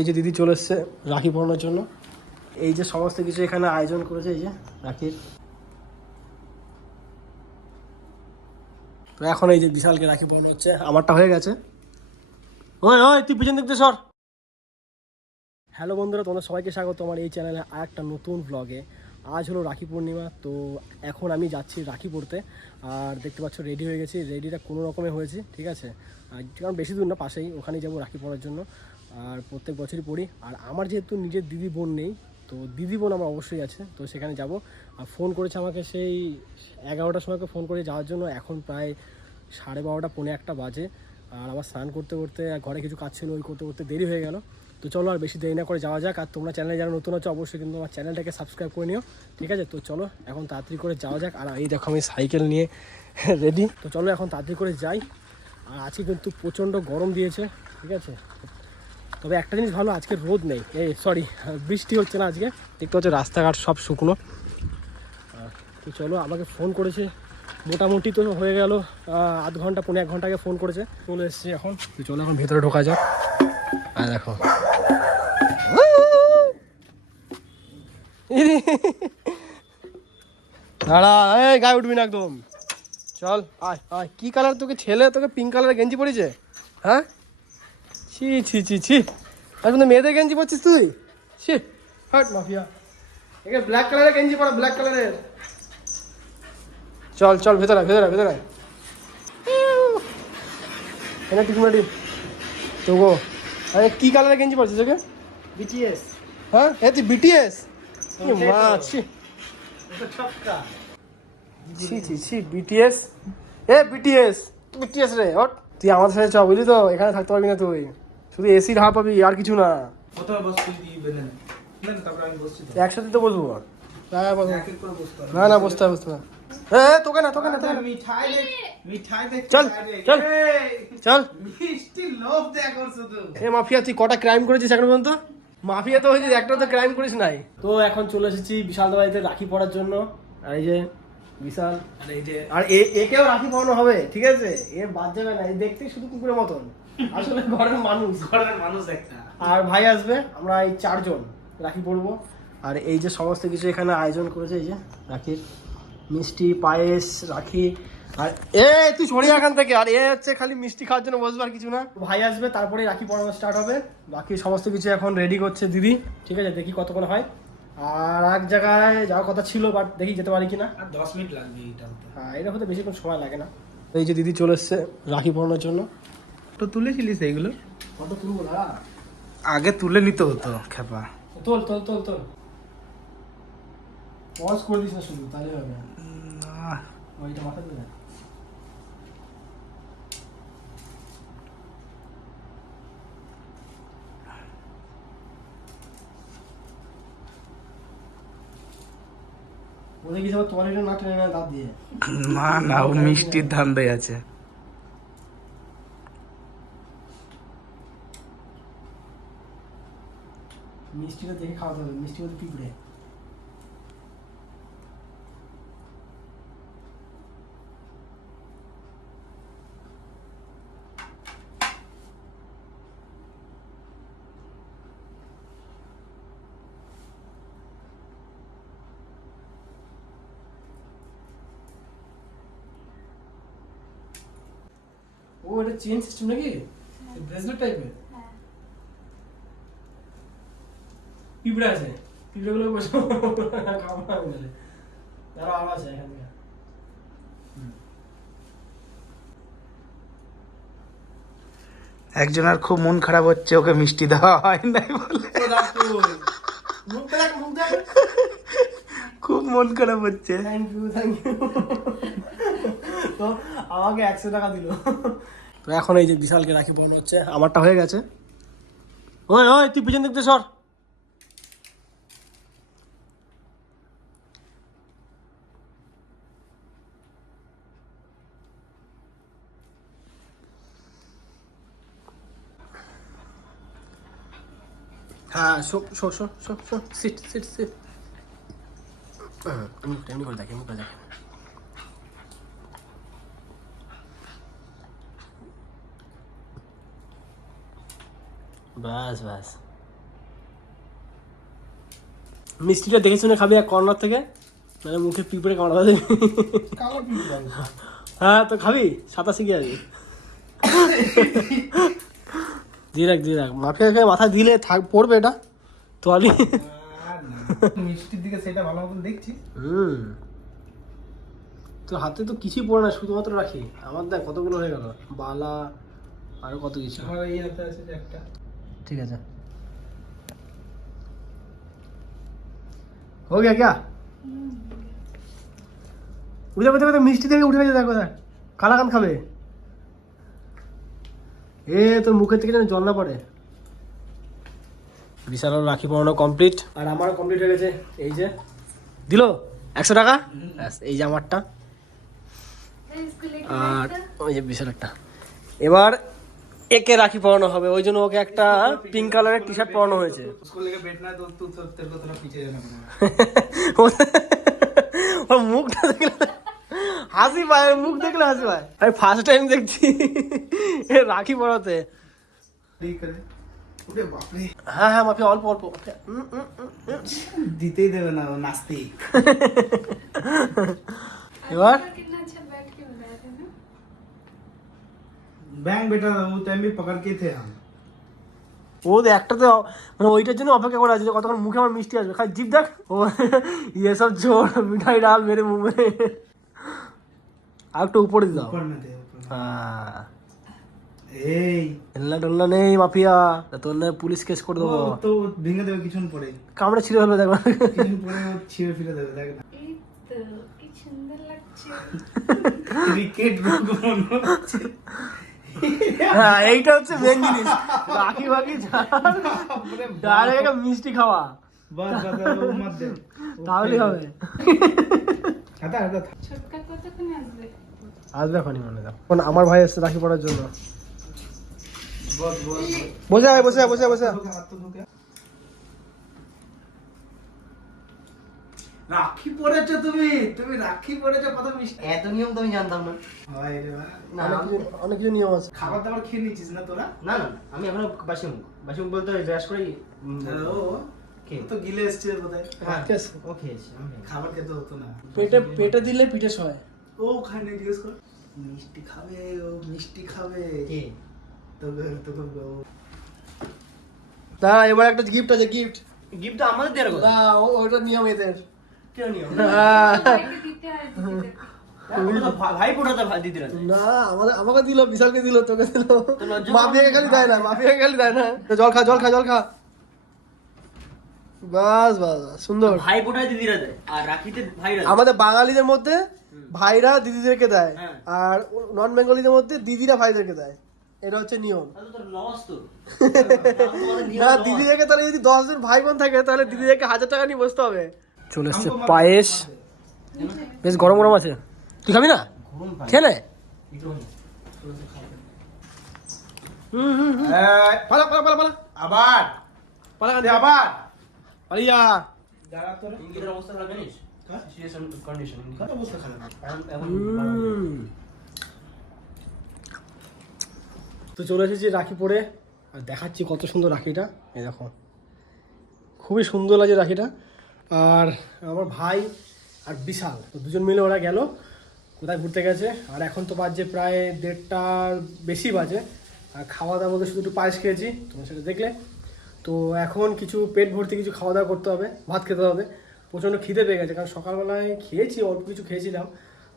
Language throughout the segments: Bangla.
এই যে দিদি চলে এসছে রাখি পরানোর জন্য। এই যে সমস্ত কিছু এখানে আয়োজন করেছে, এই যে রাখির। তো এখন এই যে বিশালকে রাখি পরানো হচ্ছে, আমারটা হয়ে গেছে। ওই ওই তুই পিছন দিকতে সর। হ্যালো বন্ধুরা, তোমাদের সবাইকে স্বাগত আমার এই চ্যানেলে আর একটা নতুন ব্লগে। আজ হলো রাখি পূর্ণিমা, তো এখন আমি যাচ্ছি রাখি পরতে। আর দেখতে পাচ্ছ রেডি হয়ে গেছি, রেডিটা কোনো রকমে হয়েছি, ঠিক আছে। আর কারণ বেশি দূর না, পাশেই, ওখানেই যাবো রাখি পরার জন্য। আর প্রত্যেক বছরই পড়ি। আর আমার যেহেতু নিজের দিদি বোন নেই, তো দিদি বোন আমার অবশ্যই আছে, তো সেখানে যাব। আর ফোন করেছে আমাকে সেই 11টার সময়কে ফোন করে যাওয়ার জন্য। এখন প্রায় 12:30 পৌনে 1টা বাজে। আর আমার স্নান করতে করতে ঘরে কিছু কাজ ছিল, ওই করতে করতে দেরি হয়ে গেল। তো চলো আর বেশি দেরি না করে যাওয়া যাক। আর তোমরা চ্যানেলে যারা নতুন আছো অবশ্যই কিন্তু আমার চ্যানেলটাকে সাবস্ক্রাইব করে নিও, ঠিক আছে। তো চলো এখন তাড়াতাড়ি করে যাওয়া যাক। আর এই দেখো আমি সাইকেল নিয়ে রেডি, তো চলো এখন তাড়াতাড়ি করে যাই। আর আজকে কিন্তু প্রচণ্ড গরম দিয়েছে, ঠিক আছে। তবে একটা জিনিস ভালো, আজকে রোদ নেই, সরি বৃষ্টি হচ্ছে না আজকে। দেখতে হচ্ছে রাস্তাঘাট সব শুকনো। তো চলো, আমাকে ফোন করেছে মোটামুটি তো হয়ে গেল আধ ঘন্টা পৌনে 1 ঘন্টা আগে ফোন করেছে, চলে এসেছি এখন। তো চলো এখন ভেতরে ঢোকা যাক। আর দেখো দাঁড়া, এই গায়ে উঠবি না একদম। চল আয় আয়। কি কালার তোকে ছেলে, তোকে পিঙ্ক কালারের গেঞ্জি পরেছে? হ্যাঁ, ছি ছি ছি ছি। আর কিন্তু মেয়েদের গেঞ্জি পরছিস তুই? ছি, হাট মাফিয়া। একে ব্ল্যাক কালারের গেঞ্জি পরা, ব্ল্যাক কালারের। চল চল ভেতরে ভেতরে ভেতরে। এনে টিকমাটি তো গো। আরে কি কালারের গেঞ্জি পরছিস ওকে? বিটিএস। হ্যাঁ, এ তুই বিটিএস? মা ছি ছি ছি ছি, বিটিএস। এ বিটিএস, বিটিএস রে হট। তুই আমাদের সাথে চ, বুঝলি তো, এখানে থাকতে পারবি না তুই। শুধু এসির হাওয়া পাবি আর কিছু না। কত বসতে দিয়ে বেলেন না, তারপর আমি বসছি তো। একসাথে তো বসবো। এক এক করে বসতে হবে। না না, বসতে হবে বসতে হবে। তোকে না তোকে না তোকে না। মিঠাই দে, মিঠাই দে। চল চল চল। মিষ্টি লোভ দেয়া করছো তো। এ মাফিয়া, তুই কটা ক্রাইম করেছিস এখন পর্যন্ত? মাফিয়া তো হয়েছিস, একটা তো ক্রাইম করিস নাই। তো এখন চলে এসেছি বিশাল বাড়িতে রাখি পরার জন্য। আর এই যে বিশাল, আর এই যে, আর একেও রাখি পরানো হবে, ঠিক আছে। এ বাদ যাবে না, এই দেখতেই শুধু কুকুরের মতন, আসলে ঘরের মানুষ। ঘরের মানুষ একটা। আর ভাই আসবে, আমরা এই 4 জন রাখি পরবো। আর এই যে সমস্ত কিছু এখানে আয়োজন করেছে, এই যে রাখির মিষ্টি পায়েস রাখি। আর তুই সরে এখান থেকে। আর হচ্ছে খালি মিষ্টি খাওয়ার জন্য বসবার, কিছু না। ভাই আসবে তারপরে রাখি পরানো স্টার্ট হবে। বাকি সমস্ত কিছু এখন রেডি করছে দিদি, ঠিক আছে। দেখি কতক্ষণ হয়। আর এক জায়গায় যাওয়ার কথা ছিল, বাট দেখি যেতে পারি কিনা। আর 10 মিনিট লাগবে এটা হতে। হ্যাঁ, এটা হতে বেশিক্ষণ সময় লাগে না। এই যে দিদি চলে এসছে রাখি পরানোর জন্য। তো তুলেছিলিস এইগুলো? কত তুলবো না, আগে তুলে নিতে হতো খেপা। তোল তোল তোল তোল। পজ করে দিস না শুধু, তাহলে হবে না। ওইটা মাথা দিয়ে ওদের কি সব তোয়ালে না টেনে না দাঁত দিয়ে? না না, ও মিষ্টির ধান্দায় আছে। মিষ্টিটা দেখে খাওয়াতে হবে, মিষ্টি মধ্যে পিঁপড়ে। ও, এটা চেইন সিস্টেম নাকি? ব্রেসলেট টাইপের? পিঁপড়ে আছে, পিঁপড়েগুলো বসে খাবো না বলে। তারা আলো আছে এখান থেকে। একজনের খুব মন খারাপ হচ্ছে, ওকে মিষ্টি দেওয়া হয় নাই বলে। মুখ দেখ, মুখ দেখ। খুব মন খারাপ হচ্ছে। Thank you thank you. তো আমাকে 100 টাকা দিল। তো এখন এই যে বিশালকে রাখি পরানো হচ্ছে, আমারটা হয়ে গেছে। ওই ওই তুই পিছন দিকতে সর। হ্যাঁ, শো শো শো শো শো, সিট সিট সিট। মুখটা এমনি করে দেখে, মুখটা দেখে। বাস বাস। মিষ্টিটা দেখে শুনে খাবি এক কর্নার থেকে, মানে মুখে পিঁপড়ে কামড়া দেবে। কালো পিঁপড়ে। হ্যাঁ তো খাবি, সাঁতার শিখে যাবি। দিয়ে রাখ মাফিয়া খেয়ে মাথায় দিলে থাক পড়বে এটা তোয়ালি। আর না, মিষ্টির দিকে সেটা ভালো মতন দেখছি। তো হাতে তো কিছুই পড়ে না, শুধুমাত্র রাখি। আমার দেখ কতগুলো হয়ে গেল, বালা আরো কত কিছু। আমার এই হাতে আছে যে একটা। ঠিক আছে, हो गया क्या? উঠে কোথায় মিষ্টি থেকে উঠে গেছে, দেখো দেখ কালাকান খাবে। এ তোর মুখের থেকে যেন জল না পড়ে। বিশাল রাখি পরানো কমপ্লিট, আর আমারও কমপ্লিট হয়ে গেছে। এই যে দিল 100 টাকা, ব্যাস এই যে আমারটা। আর ওই যে বিশাল একটা। এবার একে রাখি পরানো হবে, ওই জন্য ওকে একটা পিঙ্ক কালারের টি শার্ট পরানো হয়েছে। उसको लेके बैठना है तो तू तेरे को थोड़ा पीछे जाना पड़ेगा। ওর মুখটা দেখলে হাসি পায়, মুখ দেখলে হাসি পায়। আমি ফার্স্ট টাইম দেখছি এ রাখি পরাতে। ठीक है। ওরে বাপ রে, হ্যাঁ মাফি অল্প অল্প। দিতেই দেবে না ও নাস্তিক। এবার कितना अच्छा बैठ के बताया था ना। बैंक बेटा वो टाइम भी पकड़ के थे हम। ও একটাতে মানে ওইটার জন্য অপেক্ষা করে আছে যে কতক্ষণ মুখে আমার মিষ্টি আসবে। খালি জিভ দেখ ও, ইয়ে সব ঝোল মিঠাই ডাল মেরে মুখে। আর একটু উপরে দাও। ऊपर में थे ऊपर में। হ্যাঁ এই হেলনা টোলনা নেই মাফিয়া, তোর না পুলিশ কেস করে দেবো। ও তো ভেঙে দেবে কিছুক্ষণ পরে, কামড়ে ছিঁড়ে হলো দেখো। কিছুক্ষণ পরে ও ছিঁড়ে ফিরে দেবে, দেখ না। এই তো কি সুন্দর লাগছে। ক্রিকেট মনে হচ্ছে। হ্যাঁ এইটা হচ্ছে মেন জিনিস, রাখি ফাকি ডাইরেক্ট মিষ্টি খাওয়া, বাস বাস ও মত দে তাহলেই হবে। আদা আদা ছোটকা কতক্ষণ আসবে? আসবে এখনই মনে দাও। এখন আমার ভাই এসছে রাখি পড়ার জন্য। বস বস বসে আয় বসে আয় বসে আয় বসে আয়। রাখি পড়েছো তুমি, তুমি রাখি পড়েছো, কত মিষ্টি। এত নিয়ম তো আমি জানতাম না। হয় রে ভাই, না অনেক কিছু নিয়ম আছে। খাবার দাবার খেয়ে নিচ্ছিস না তোরা? না না আমি এখনো বাসি মুখ বলতে ব্রাশ করেই ও কে? ও তো গিলে এসছে বোধহয়। হ্যাঁ ঠিক আছে। ও খেয়েছি আমি। খাবার খেতে হতো না। পেটে পেটে দিলে পিঠে সয়। ও খানে জিজ্ঞেস কর, মিষ্টি খাবে, ও মিষ্টি খাবে। কে? তোকে তোকে তা এবার একটা গিফট আছে, গিফট। গিফট তো আমাদের দেওয়ার কথা। না ওইটা নিয়ম এদের। কেউ নিয়ম ভাইকে দিতে হয় দিদিদেরকে। ভাই ফোটাতে ভাই দিদিরা দেয়। না আমাকে দিল, বিশালকে দিল, তোকে দিল। তো লজ্জা মাফিয়াকে খালি দেয় না, মাফিয়াকে খালি দেয় না। তো জল খা জল খা জল খা। বাস বাস বাস, সুন্দর। ভাই ফোটায় দিদিরা দেয় আর রাখিতে ভাইরা দেয়। আমাদের বাঙালিদের মধ্যে ভাইরা দিদিদেরকে দেয়, হ্যাঁ। আর নন বেঙ্গলিদের মধ্যে দিদিরা ভাইদেরকে দেয়। এটা হচ্ছে নিয়ম। তাহলে তোর লস তো। না দিদিদেরকে তাহলে যদি 10 জন ভাই বোন থাকে তাহলে দিদিদেরকে 1000 টাকা নিয়ে বসতে হবে। চলে এসছে পায়েস, বেশ গরম গরম আছে। তুই খাবি না? খেলে পালা পালা পালা পালা আবার পালা আবার পালিয়া। যারা তোর ইংরেজের অবস্থা খারাপ জানিস? সিচুয়েশন কন্ডিশন কত অবস্থা খারাপ। এখন তো চলে এসেছি রাখি পরে, আর দেখাচ্ছি কত সুন্দর রাখিটা। এই দেখো খুবই সুন্দর লাগে রাখিটা। আর আমার ভাই আর বিশাল তো দুজন মিলে ওরা গেল কোথায় ঘুরতে গেছে। আর এখন তো বাজছে প্রায় 1:30টার বেশি বাজে। আর খাওয়া দাওয়া বলতে শুধু একটু পায়েস খেয়েছি, তোমরা সেটা দেখলে। তো এখন কিছু পেট ভর্তি কিছু খাওয়া দাওয়া করতে হবে, ভাত খেতে হবে। প্রচণ্ড খিদে পেয়ে গেছে, কারণ সকালবেলায় খেয়েছি, অল্প কিছু খেয়েছিলাম।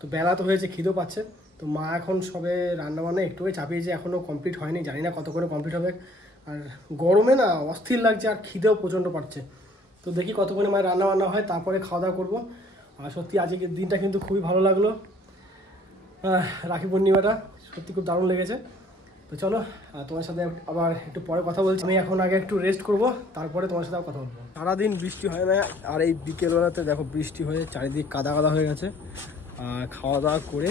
তো বেলা তো হয়েছে, খিদেও পাচ্ছে। তো মা এখন সবে রান্নাবান্না একটুই চাপিয়েছে, এখনও কমপ্লিট হয়নি, জানি না কত করে কমপ্লিট হবে। আর গরমে না অস্থির লাগছে, আর খিদেও প্রচণ্ড পাচ্ছে। তো দেখি কতক্ষণে মায়ের রান্নাবান্না হয়, তারপরে খাওয়া দাওয়া করবো। আর সত্যি আজকের দিনটা কিন্তু খুবই ভালো লাগলো। রাখি পূর্ণিমাটা সত্যি খুব দারুণ লেগেছে। তো চলো তোমার সাথে আবার একটু পরে কথা বলছি। আমি এখন আগে একটু রেস্ট করব, তারপরে তোমার সাথে কথা বলবো। সারাদিন বৃষ্টি হয় না, আর এই বিকেলবেলাতে দেখো বৃষ্টি হয়ে চারিদিক কাদা কাদা হয়ে গেছে। আর খাওয়া দাওয়া করে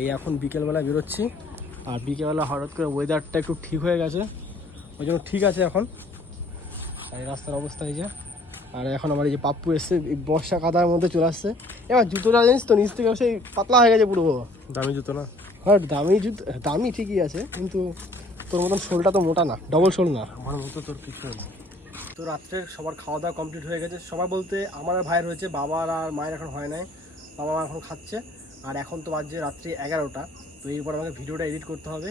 এই এখন বিকেলবেলা বেরোচ্ছি। আর বিকেলবেলা হঠাৎ করে ওয়েদারটা একটু ঠিক হয়ে গেছে, ওই জন্য ঠিক আছে এখন। আর এই রাস্তার অবস্থা এই যে। আর এখন আমার এই যে পাপ্পু এসছে, এই বর্ষা কাদার মধ্যে চলে আসছে। এবার জুতোটা জানিস তো নিচ থেকে সেই পাতলা হয়ে গেছে পুরো। দামি জুতো না? হ্যাঁ দামি জুতো, দামি ঠিকই আছে, কিন্তু তোর মতন শোলটা তো মোটা না, ডবল শোল না। আমার মতো তোর কিছু তো রাত্রে সবার খাওয়া দাওয়া কমপ্লিট হয়ে গেছে, সবাই বলতে আমার আর ভাইয়ের হয়েছে, বাবার আর মায়ের এখন হয় নাই, বাবা মা এখন খাচ্ছে। আর এখন তো বাজছে রাত্রি 11টা। তো এরপর আমাকে ভিডিওটা এডিট করতে হবে।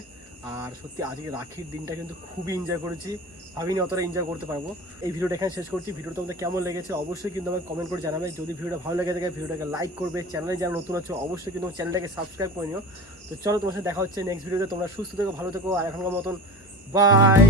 আর সত্যি আজকে রাখির দিনটা কিন্তু খুবই এনজয় করেছি, ভাবিনি অতটা এনজয় করতে পারবো। এই ভিডিওটা এখানে শেষ করছি। ভিডিওটা তোমাদের কেমন লেগেছে অবশ্যই কিন্তু আমাকে কমেন্ট করে জানাবে। যদি ভিডিওটা ভালো লেগে থাকে ভিডিওটাকে লাইক করবে, চ্যানেলে যারা নতুন আছো অবশ্যই কিন্তু চ্যানেলটাকে সাবস্ক্রাইব করে নিও। তো চলো তোমার সাথে দেখা হচ্ছে নেক্সট ভিডিওতে। তোমরা সুস্থ থেকো, ভালো থেকো, আর এখনকার মতন বাই।